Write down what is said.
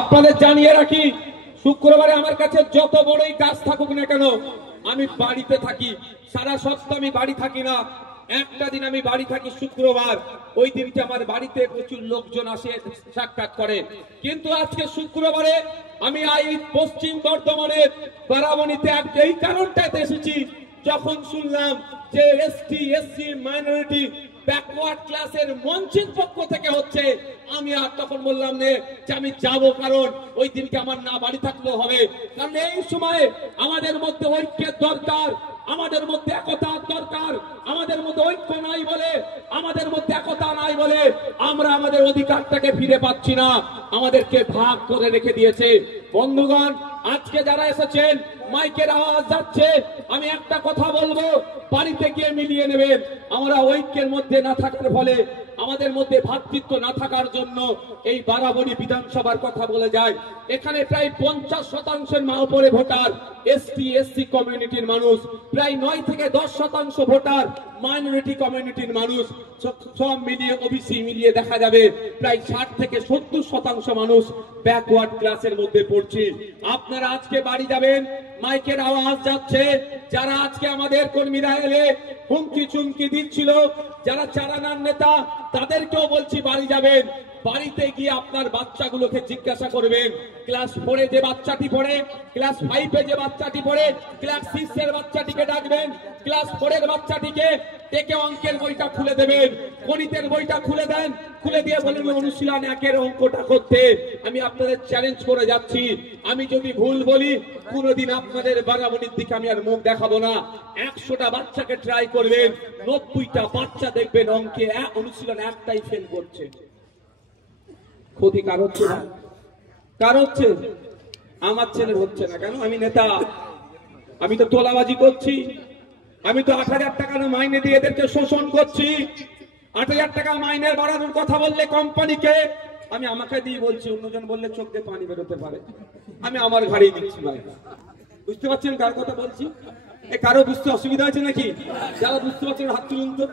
আপনাদের জানিয়ে রাখি, শুক্রবারে আমার কাছে যত বড়ই কাজ থাকুক না কেন আমি বাড়িতে থাকি। সারা সপ্তাহ আমি বাড়ি থাকি না, একটা দিন আমি বাড়ি থাকি শুক্রবার। ওই দিনটা আমার বাড়িতে প্রচুর লোকজন আসে, সাক্ষাৎ করে। কিন্তু আজকে শুক্রবারে আমি এই পশ্চিম বর্ধমানের বারাবণীতে এই কারণটাতে এসেছি, যখন শুনলাম যে এসটি এসসি মাইনরিটি ব্যাকওয়ার্ড ক্লাসের মঞ্চের পক্ষ থেকে হচ্ছে, আমি আর তখন বললাম যে আমি যাব, কারণ ওই দিনকে আমার না বাড়ি থাকলেও হবে। কারণ এই সময়ে আমাদের মধ্যে ঐক্যের দরকার, আমাদের মধ্যে একতার দরকার। আমাদের মধ্যে ঐক্য নাই বলে, আমাদের মধ্যে একতা নাই বলে আমরা আমাদের অধিকারটাকে ফিরে পাচ্ছি না, আমাদেরকে ভাগ করে রেখে দিয়েছে। বন্ধুগণ, আজকে যারা এসেছেন, মাইকের আওয়াজ যাচ্ছে, আমি একটা কথা বলবো, বাড়িতে গিয়ে মিলিয়ে নেবেন। আমরা ঐক্যের মধ্যে না থাকার ফলে, আমাদের মধ্যে ভ্রাতৃত্ব না থাকার জন্য এই বারাবণী বিধানসভার কথা বলে যায়। এখানে প্রায় 50% উপরে ভোটার এসটি এসসি কমিউনিটির মানুষ, প্রায় 9 থেকে 10% ভোটার মাইনরিটি কমিউনিটির মানুষ, সব মিলিয়ে ওবিসি মিলিয়ে দেখা যাবে প্রায় 60 থেকে 70% মানুষ ব্যাকওয়ার্ড ক্লাসের মধ্যে পড়ছে। আপনারা আজকে বাড়ি যাবেন, মাইকের আওয়াজ যাচ্ছে, যারা আজকে আমাদের কর্মীরা এলে হুমকি চুমকি দিচ্ছিল, যারা চারানার নেতা, তাদেরকেও বলছি বাড়ি যাবেন। বাড়িতে গিয়ে আপনার বাচ্চাগুলোকে জিজ্ঞাসা করবেন, ক্লাস 4 যে বাচ্চাটি পড়ে, ক্লাস 5 যে বাচ্চাটি পড়ে, ক্লাস 6 এর বাচ্চাটিকে ডাকবেন, ক্লাস 4 এর বাচ্চাটিকে ডেকে অঙ্কের বইটা খুলে দেবেন, গণিতের বইটা খুলে দেন, খুলে দিয়ে বলেন অনুশীলন 1-এর অঙ্কটা করতে। আমি আপনাদের চ্যালেঞ্জ করে যাচ্ছি, আমি যদি ভুল বলি কোনোদিন আপনাদের বারাবণীর দিকে আমি আর মুখ দেখাবো না। 100টা বাচ্চাকে ট্রাই করবেন, 90টা বাচ্চা দেখবেন অঙ্কে অনুশীলন 1টাই ফেল করছে। ক্ষতি কার হচ্ছে না? কার হচ্ছে? আমার ছেলের হচ্ছে না। কেন? আমি নেতা, আমি তো তোলাবাজি করছি, আমি তো 8,000 টাকা মাইনে দিয়ে এদেরকে শোষণ করছি। 8,000 টাকা মাইনের বাড়ানোর কথা বললে কোম্পানিকে, আমি আমাকে দিয়ে বলছি, অন্যজন বললে চোখ দিয়ে পানি বেরোতে পারে, আমি আমার ঘাড়েই দিচ্ছি ভাই। বুঝতে পারছেন কার কথা বলছি? কারো বুঝতে অসুবিধা আছে নাকি? যারা বুঝতে পারছেন হাত তুলুন তো।